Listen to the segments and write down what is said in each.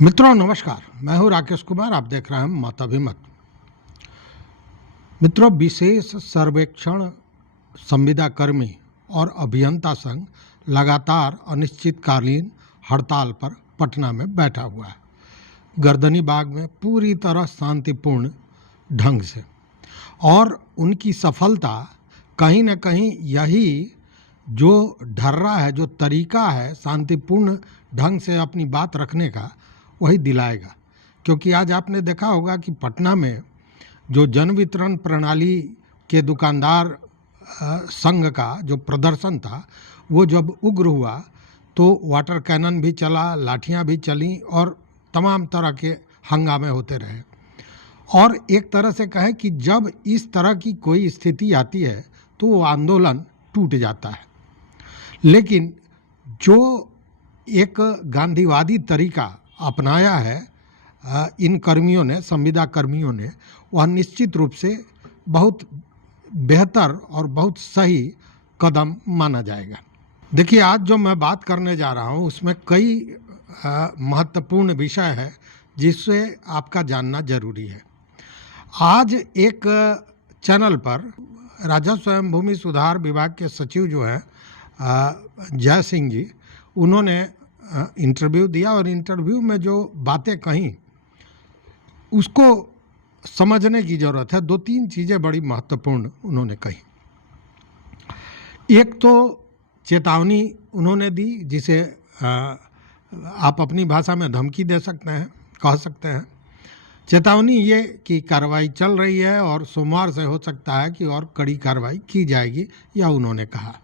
मित्रों नमस्कार, मैं हूं राकेश कुमार। आप देख रहे हैं मत अभिमत। मित्रों, विशेष सर्वेक्षण संविदा कर्मी और अभियंता संघ लगातार अनिश्चितकालीन हड़ताल पर पटना में बैठा हुआ है। गर्दनी बाग में पूरी तरह शांतिपूर्ण ढंग से, और उनकी सफलता कहीं न कहीं यही जो ढर्रा है, जो तरीका है शांतिपूर्ण ढंग से अपनी बात रखने का, वही दिलाएगा। क्योंकि आज आपने देखा होगा कि पटना में जो जन वितरण प्रणाली के दुकानदार संघ का जो प्रदर्शन था, वो जब उग्र हुआ तो वाटर कैनन भी चला, लाठियां भी चलीं और तमाम तरह के हंगामे होते रहे। और एक तरह से कहें कि जब इस तरह की कोई स्थिति आती है तो वो आंदोलन टूट जाता है। लेकिन जो एक गांधीवादी तरीका अपनाया है इन कर्मियों ने, संविदा कर्मियों ने, वह निश्चित रूप से बहुत बेहतर और बहुत सही कदम माना जाएगा। देखिए, आज जो मैं बात करने जा रहा हूँ उसमें कई महत्वपूर्ण विषय है जिससे आपका जानना जरूरी है। आज एक चैनल पर राजस्व एवं भूमि सुधार विभाग के सचिव जो है जय सिंह जी, उन्होंने इंटरव्यू दिया और इंटरव्यू में जो बातें कहीं उसको समझने की ज़रूरत है। दो तीन चीज़ें बड़ी महत्वपूर्ण उन्होंने कही। एक तो चेतावनी उन्होंने दी, जिसे आप अपनी भाषा में धमकी दे सकते हैं, कह सकते हैं। चेतावनी ये कि कार्रवाई चल रही है और सोमवार से हो सकता है कि और कड़ी कार्रवाई की जाएगी, यह उन्होंने कहा।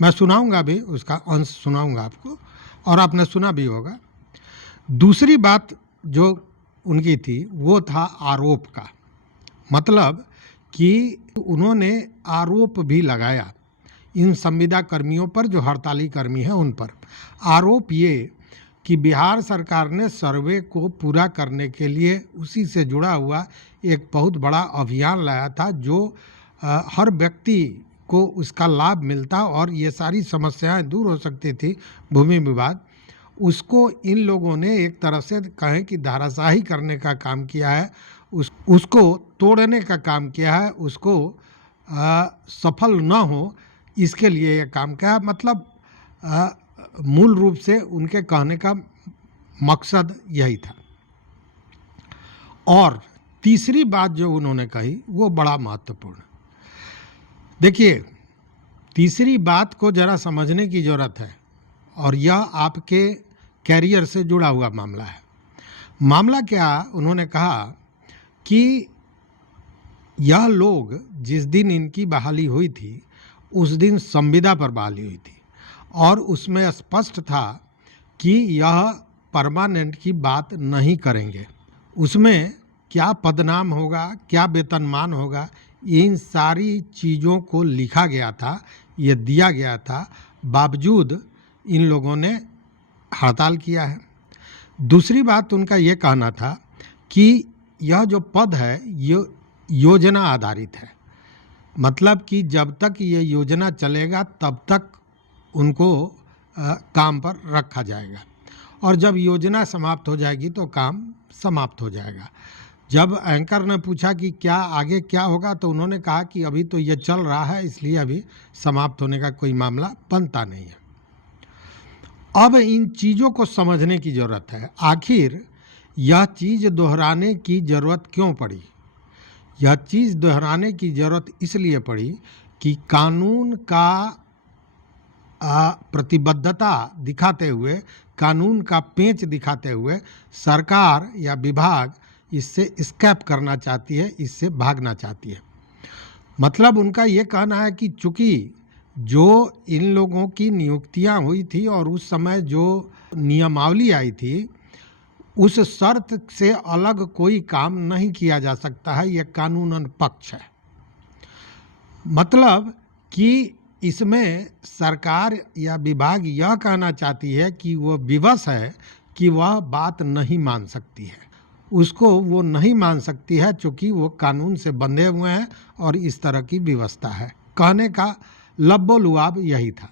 मैं सुनाऊंगा भी, उसका अंश सुनाऊंगा आपको, और आपने सुना भी होगा। दूसरी बात जो उनकी थी वो था आरोप का। मतलब कि उन्होंने आरोप भी लगाया इन संविदा कर्मियों पर, जो हड़ताली कर्मी हैं उन पर। आरोप ये कि बिहार सरकार ने सर्वे को पूरा करने के लिए उसी से जुड़ा हुआ एक बहुत बड़ा अभियान लाया था, जो हर व्यक्ति को उसका लाभ मिलता और ये सारी समस्याएं दूर हो सकती थी। भूमि विवाद, उसको इन लोगों ने एक तरह से कहें कि धाराशाही करने का काम किया है, उसको तोड़ने का काम किया है, उसको सफल न हो इसके लिए ये काम किया। मतलब मूल रूप से उनके कहने का मकसद यही था। और तीसरी बात जो उन्होंने कही वो बड़ा महत्वपूर्ण। देखिए, तीसरी बात को जरा समझने की ज़रूरत है, और यह आपके कैरियर से जुड़ा हुआ मामला है। मामला क्या? उन्होंने कहा कि यह लोग जिस दिन इनकी बहाली हुई थी उस दिन संविदा पर बहाली हुई थी, और उसमें स्पष्ट था कि यह परमानेंट की बात नहीं करेंगे। उसमें क्या पदनाम होगा, क्या वेतनमान होगा, इन सारी चीज़ों को लिखा गया था, ये दिया गया था। बावजूद इन लोगों ने हड़ताल किया है। दूसरी बात उनका ये कहना था कि यह जो पद है ये योजना आधारित है। मतलब कि जब तक ये योजना चलेगा तब तक उनको काम पर रखा जाएगा, और जब योजना समाप्त हो जाएगी तो काम समाप्त हो जाएगा। जब एंकर ने पूछा कि क्या आगे क्या होगा, तो उन्होंने कहा कि अभी तो ये चल रहा है, इसलिए अभी समाप्त होने का कोई मामला बनता नहीं है। अब इन चीज़ों को समझने की ज़रूरत है। आखिर यह चीज़ दोहराने की ज़रूरत क्यों पड़ी? यह चीज़ दोहराने की ज़रूरत इसलिए पड़ी कि कानून का प्रतिबद्धता दिखाते हुए, कानून का पेंच दिखाते हुए सरकार या विभाग इससे स्कैप करना चाहती है, इससे भागना चाहती है। मतलब उनका ये कहना है कि चूंकि जो इन लोगों की नियुक्तियां हुई थी और उस समय जो नियमावली आई थी, उस शर्त से अलग कोई काम नहीं किया जा सकता है, यह कानूनन पक्ष है। मतलब कि इसमें सरकार या विभाग यह कहना चाहती है कि वो विवश है कि वह बात नहीं मान सकती है, उसको वो नहीं मान सकती है चूँकि वो कानून से बंधे हुए हैं और इस तरह की व्यवस्था है। कहने का लब्बो लुआब यही था।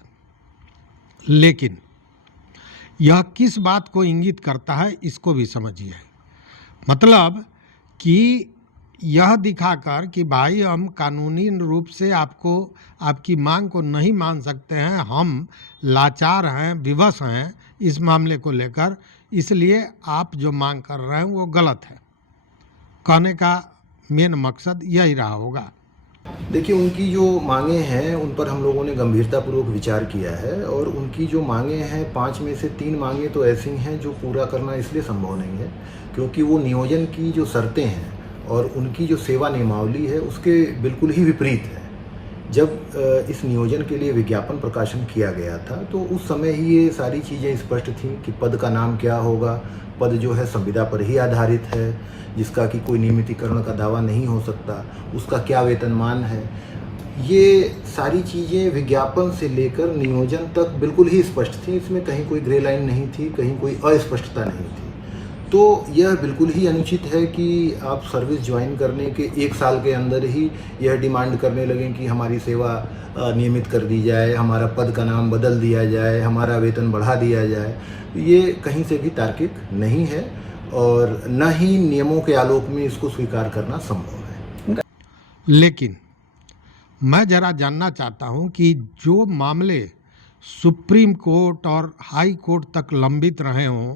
लेकिन यह किस बात को इंगित करता है इसको भी समझिए। मतलब कि यह दिखाकर कि भाई हम कानूनी रूप से आपकी मांग को नहीं मान सकते हैं, हम लाचार हैं, विवश हैं इस मामले को लेकर, इसलिए आप जो मांग कर रहे हैं वो गलत है। कहने का मेन मकसद यही रहा होगा। देखिए, उनकी जो मांगे हैं उन पर हम लोगों ने गंभीरतापूर्वक विचार किया है और उनकी जो मांगे हैं 5 में से 3 मांगे तो ऐसी हैं जो पूरा करना इसलिए संभव नहीं है क्योंकि वो नियोजन की जो शर्तें हैं और उनकी जो सेवा नियमावली है उसके बिल्कुल ही विपरीत है। जब इस नियोजन के लिए विज्ञापन प्रकाशन किया गया था तो उस समय ही ये सारी चीज़ें स्पष्ट थीं कि पद का नाम क्या होगा, पद जो है संविदा पर ही आधारित है, जिसका कि कोई नियमितीकरण का दावा नहीं हो सकता, उसका क्या वेतनमान है। ये सारी चीज़ें विज्ञापन से लेकर नियोजन तक बिल्कुल ही स्पष्ट थी, इसमें कहीं कोई ग्रे लाइन नहीं थी, कहीं कोई अस्पष्टता नहीं थी। तो यह बिल्कुल ही अनुचित है कि आप सर्विस ज्वाइन करने के 1 साल के अंदर ही यह डिमांड करने लगें कि हमारी सेवा नियमित कर दी जाए, हमारा पद का नाम बदल दिया जाए, हमारा वेतन बढ़ा दिया जाए। ये कहीं से भी तार्किक नहीं है और न ही नियमों के आलोक में इसको स्वीकार करना संभव है। लेकिन मैं जरा जानना चाहता हूं कि जो मामले सुप्रीम कोर्ट और हाई कोर्ट तक लंबित रहे हों,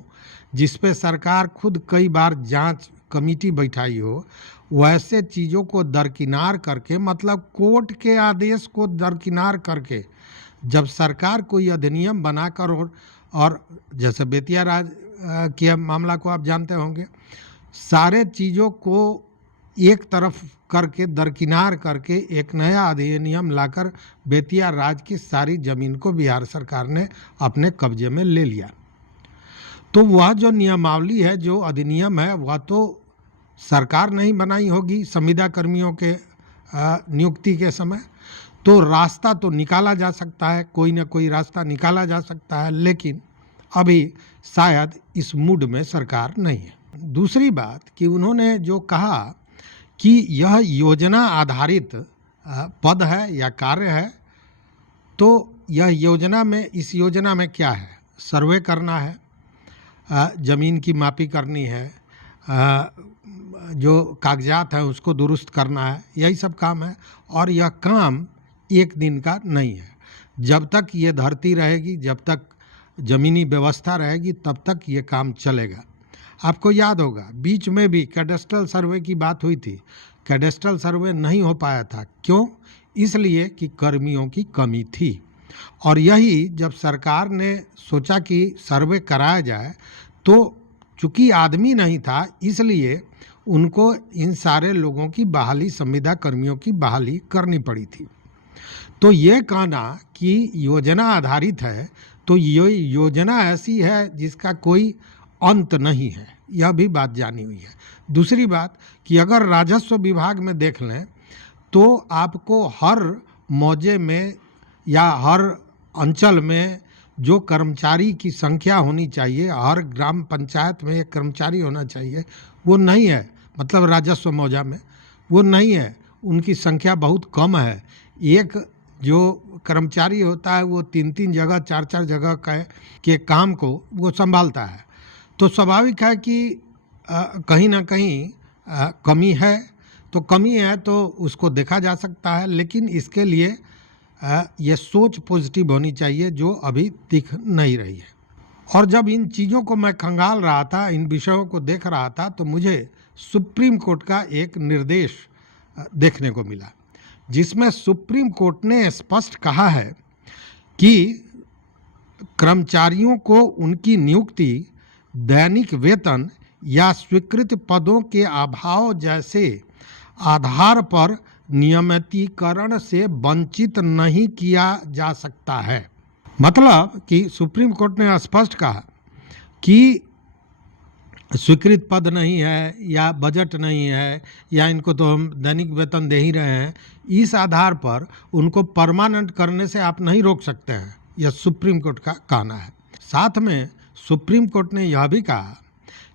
जिस पे सरकार खुद कई बार जांच कमेटी बैठाई हो, वैसे चीज़ों को दरकिनार करके, मतलब कोर्ट के आदेश को दरकिनार करके, जब सरकार कोई अधिनियम बनाकर और जैसे बेतिया राज के मामला को आप जानते होंगे, सारे चीज़ों को एक तरफ करके दरकिनार करके एक नया अधिनियम लाकर बेतिया राज की सारी ज़मीन को बिहार सरकार ने अपने कब्जे में ले लिया। तो वह जो नियमावली है, जो अधिनियम है, वह तो सरकार नहीं बनाई होगी संविदा कर्मियों के नियुक्ति के समय। तो रास्ता तो निकाला जा सकता है, कोई ना कोई रास्ता निकाला जा सकता है, लेकिन अभी शायद इस मूड में सरकार नहीं है। दूसरी बात कि उन्होंने जो कहा कि यह योजना आधारित पद है या कार्य है, तो यह योजना में, इस योजना में क्या है? सर्वे करना है, ज़मीन की मापी करनी है, जो कागजात हैं उसको दुरुस्त करना है, यही सब काम है। और यह काम एक दिन का नहीं है। जब तक ये धरती रहेगी, जब तक ज़मीनी व्यवस्था रहेगी, तब तक ये काम चलेगा। आपको याद होगा बीच में भी कैडेस्ट्रल सर्वे की बात हुई थी। कैडेस्ट्रल सर्वे नहीं हो पाया था। क्यों? इसलिए कि कर्मियों की कमी थी। और यही जब सरकार ने सोचा कि सर्वे कराया जाए, तो चूँकि आदमी नहीं था, इसलिए उनको इन सारे लोगों की बहाली, संविदा कर्मियों की बहाली करनी पड़ी थी। तो ये कहना कि योजना आधारित है, तो ये योजना ऐसी है जिसका कोई अंत नहीं है, यह भी बात जानी हुई है। दूसरी बात कि अगर राजस्व विभाग में देख लें तो आपको हर मौजे में या हर अंचल में जो कर्मचारी की संख्या होनी चाहिए, हर ग्राम पंचायत में एक कर्मचारी होना चाहिए, वो नहीं है। मतलब राजस्व मौजा में वो नहीं है, उनकी संख्या बहुत कम है। एक जो कर्मचारी होता है वो 3-3 जगह, 4-4 जगह के काम को वो संभालता है। तो स्वाभाविक है कि कहीं ना कहीं कमी है। तो कमी है तो उसको देखा जा सकता है, लेकिन इसके लिए ये सोच पॉजिटिव होनी चाहिए जो अभी दिख नहीं रही है। और जब इन चीज़ों को मैं खंगाल रहा था, इन विषयों को देख रहा था, तो मुझे सुप्रीम कोर्ट का एक निर्देश देखने को मिला, जिसमें सुप्रीम कोर्ट ने स्पष्ट कहा है कि कर्मचारियों को उनकी नियुक्ति दैनिक वेतन या स्वीकृत पदों के अभाव जैसे आधार पर नियमितीकरण से वंचित नहीं किया जा सकता है। मतलब कि सुप्रीम कोर्ट ने स्पष्ट कहा कि स्वीकृत पद नहीं है या बजट नहीं है या इनको तो हम दैनिक वेतन दे ही रहे हैं, इस आधार पर उनको परमानेंट करने से आप नहीं रोक सकते हैं, यह सुप्रीम कोर्ट का कहना है। साथ में सुप्रीम कोर्ट ने यह भी कहा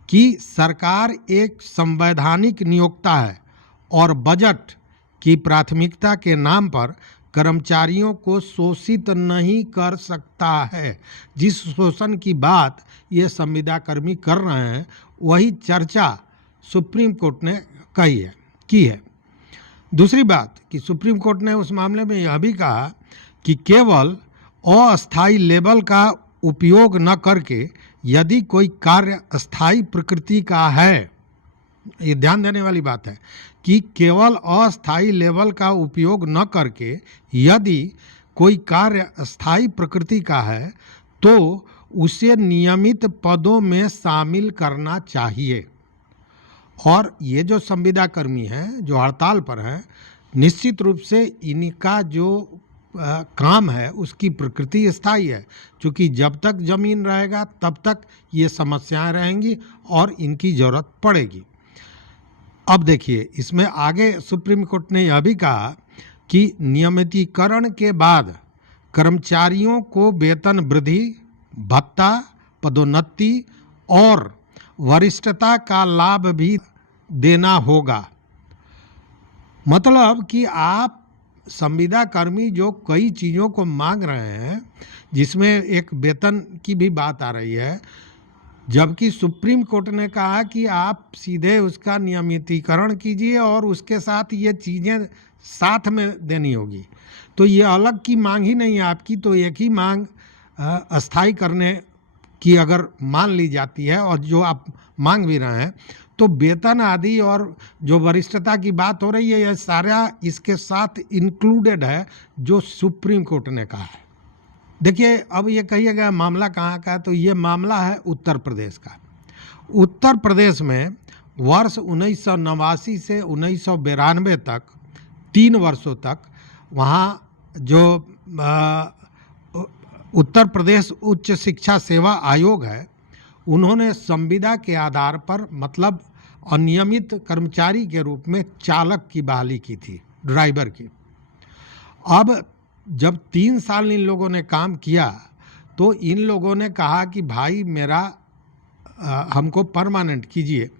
कि सरकार एक संवैधानिक नियोक्ता है और बजट की प्राथमिकता के नाम पर कर्मचारियों को शोषित नहीं कर सकता है। जिस शोषण की बात ये संविदा कर्मी कर रहे हैं वही चर्चा सुप्रीम कोर्ट ने की है। दूसरी बात कि सुप्रीम कोर्ट ने उस मामले में यह भी कहा कि केवल अस्थायी लेबल का उपयोग न करके यदि कोई कार्य अस्थायी प्रकृति का है, ये ध्यान देने वाली बात है कि केवल अस्थायी लेबल का उपयोग न करके यदि कोई कार्य अस्थायी प्रकृति का है तो उसे नियमित पदों में शामिल करना चाहिए। और ये जो संविदा कर्मी हैं जो हड़ताल पर हैं, निश्चित रूप से इनका जो काम है उसकी प्रकृति स्थायी है, क्योंकि जब तक जमीन रहेगा तब तक ये समस्याएं रहेंगी और इनकी ज़रूरत पड़ेगी। अब देखिए, इसमें आगे सुप्रीम कोर्ट ने यह भी कहा कि नियमितीकरण के बाद कर्मचारियों को वेतन वृद्धि, भत्ता, पदोन्नति और वरिष्ठता का लाभ भी देना होगा। मतलब कि आप संविदा कर्मी जो कई चीज़ों को मांग रहे हैं, जिसमें एक वेतन की भी बात आ रही है, जबकि सुप्रीम कोर्ट ने कहा कि आप सीधे उसका नियमितीकरण कीजिए और उसके साथ ये चीज़ें साथ में देनी होगी। तो ये अलग की मांग ही नहीं है आपकी, तो एक ही मांग अस्थायी करने की अगर मान ली जाती है और जो आप मांग भी रहे हैं, तो वेतन आदि और जो वरिष्ठता की बात हो रही है यह सारा इसके साथ इंक्लूडेड है जो सुप्रीम कोर्ट ने कहा है। देखिए, अब ये कहिएगा मामला कहाँ का है, तो ये मामला है उत्तर प्रदेश का। उत्तर प्रदेश में वर्ष 1989 से 1992 तक 3 वर्षों तक वहाँ जो उत्तर प्रदेश उच्च शिक्षा सेवा आयोग है, उन्होंने संविदा के आधार पर मतलब अनियमित कर्मचारी के रूप में चालक की बहाली की थी, ड्राइवर की। अब जब 3 साल इन लोगों ने काम किया तो इन लोगों ने कहा कि भाई मेरा हमको परमानेंट कीजिए।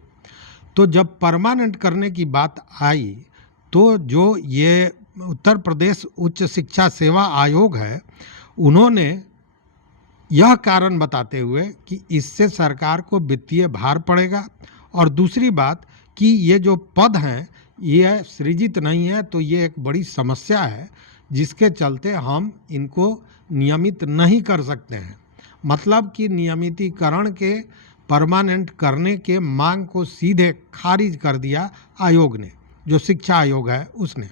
तो जब परमानेंट करने की बात आई तो जो ये उत्तर प्रदेश उच्च शिक्षा सेवा आयोग है, उन्होंने यह कारण बताते हुए कि इससे सरकार को वित्तीय भार पड़ेगा और दूसरी बात कि ये जो पद हैं ये सृजित नहीं है, तो ये एक बड़ी समस्या है जिसके चलते हम इनको नियमित नहीं कर सकते हैं। मतलब कि नियमितीकरण के परमानेंट करने के मांग को सीधे खारिज कर दिया आयोग ने, जो शिक्षा आयोग है उसने।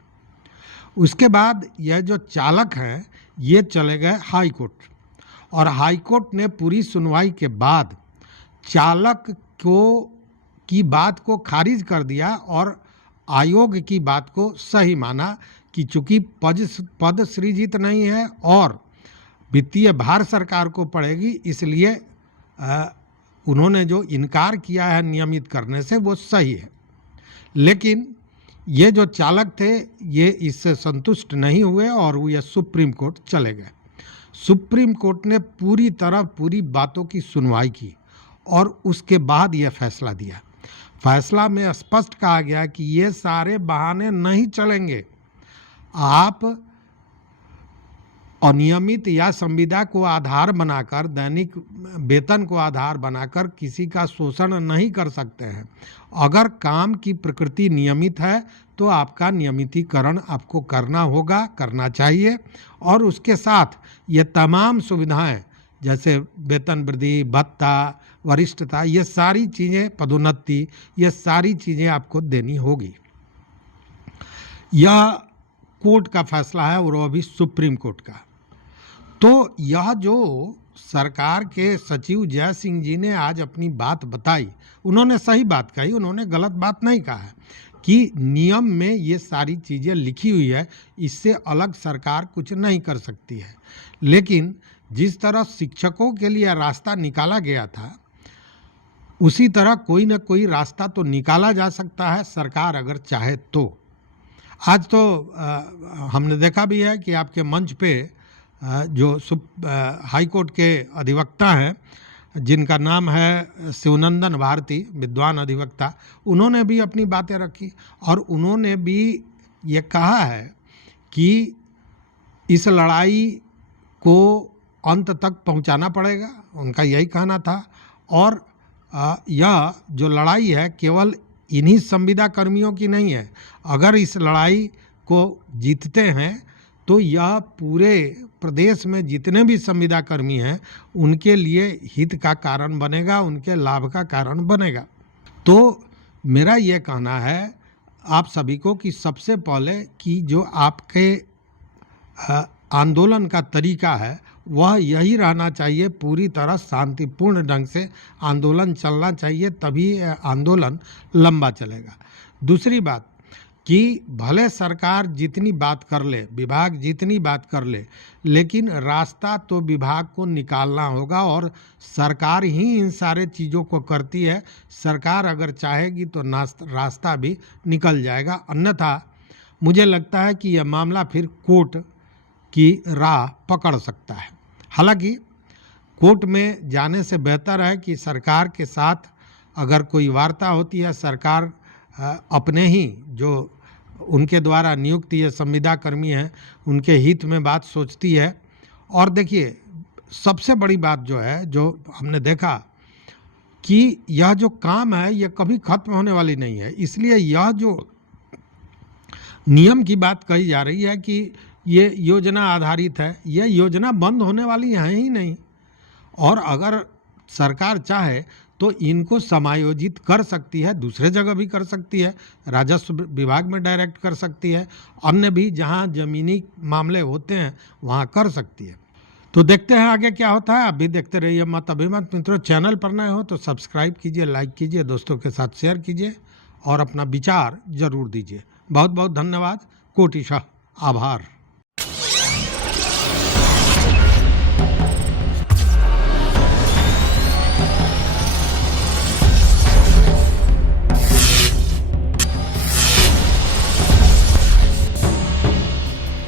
उसके बाद यह जो चालक हैं ये चले गए हाई कोर्ट और हाई कोर्ट ने पूरी सुनवाई के बाद चालक की बात को खारिज कर दिया और आयोग की बात को सही माना कि चूंकि पद सृजित नहीं है और वित्तीय भार सरकार को पड़ेगी, इसलिए उन्होंने जो इनकार किया है नियमित करने से वो सही है। लेकिन ये जो चालक थे ये इससे संतुष्ट नहीं हुए और ये सुप्रीम कोर्ट चले गए। सुप्रीम कोर्ट ने पूरी बातों की सुनवाई की और उसके बाद यह फैसला दिया। फैसला में स्पष्ट कहा गया कि ये सारे बहाने नहीं चलेंगे। आप अनियमित या संविदा को आधार बनाकर, दैनिक वेतन को आधार बनाकर किसी का शोषण नहीं कर सकते हैं। अगर काम की प्रकृति नियमित है तो आपका नियमितीकरण आपको करना होगा, करना चाहिए और उसके साथ ये तमाम सुविधाएं जैसे वेतन वृद्धि, भत्ता, वरिष्ठता, ये सारी चीज़ें, पदोन्नति, ये सारी चीज़ें आपको देनी होगी। यह कोर्ट का फैसला है और अभी सुप्रीम कोर्ट का। तो यह जो सरकार के सचिव जय सिंह जी ने आज अपनी बात बताई, उन्होंने सही बात कही, उन्होंने गलत बात नहीं कहा है कि नियम में ये सारी चीज़ें लिखी हुई है, इससे अलग सरकार कुछ नहीं कर सकती है। लेकिन जिस तरह शिक्षकों के लिए रास्ता निकाला गया था, उसी तरह कोई न कोई रास्ता तो निकाला जा सकता है, सरकार अगर चाहे तो। आज तो हमने देखा भी है कि आपके मंच पे जो हाई कोर्ट के अधिवक्ता हैं जिनका नाम है शिवनंदन भारती, विद्वान अधिवक्ता, उन्होंने भी अपनी बातें रखी और उन्होंने भी ये कहा है कि इस लड़ाई को अंत तक पहुंचाना पड़ेगा, उनका यही कहना था। और यह जो लड़ाई है केवल इन्हीं संविदा कर्मियों की नहीं है। अगर इस लड़ाई को जीतते हैं तो यह पूरे प्रदेश में जितने भी संविदा कर्मी हैं उनके लिए हित का कारण बनेगा, उनके लाभ का कारण बनेगा। तो मेरा ये कहना है आप सभी को कि सबसे पहले कि जो आपके आंदोलन का तरीका है वह यही रहना चाहिए, पूरी तरह शांतिपूर्ण ढंग से आंदोलन चलना चाहिए, तभी आंदोलन लंबा चलेगा। दूसरी बात कि भले सरकार जितनी बात कर ले, विभाग जितनी बात कर ले, लेकिन रास्ता तो विभाग को निकालना होगा और सरकार ही इन सारे चीज़ों को करती है। सरकार अगर चाहेगी तो रास्ता भी निकल जाएगा, अन्यथा मुझे लगता है कि यह मामला फिर कोर्ट की राह पकड़ सकता है। हालांकि कोर्ट में जाने से बेहतर है कि सरकार के साथ अगर कोई वार्ता होती है, सरकार अपने ही जो उनके द्वारा नियुक्त ये संविदा कर्मी हैं उनके हित में बात सोचती है। और देखिए सबसे बड़ी बात जो है, जो हमने देखा कि यह जो काम है यह कभी खत्म होने वाली नहीं है, इसलिए यह जो नियम की बात कही जा रही है कि ये योजना आधारित है, यह योजना बंद होने वाली है ही नहीं। और अगर सरकार चाहे तो इनको समायोजित कर सकती है, दूसरे जगह भी कर सकती है, राजस्व विभाग में डायरेक्ट कर सकती है, अन्य भी जहां ज़मीनी मामले होते हैं वहां कर सकती है। तो देखते हैं आगे क्या होता है। आप भी देखते रहिए मत अभिमत। मित्रों, चैनल पर नए हो तो सब्सक्राइब कीजिए, लाइक कीजिए, दोस्तों के साथ शेयर कीजिए और अपना विचार जरूर दीजिए। बहुत बहुत धन्यवाद, कोटिशः आभार।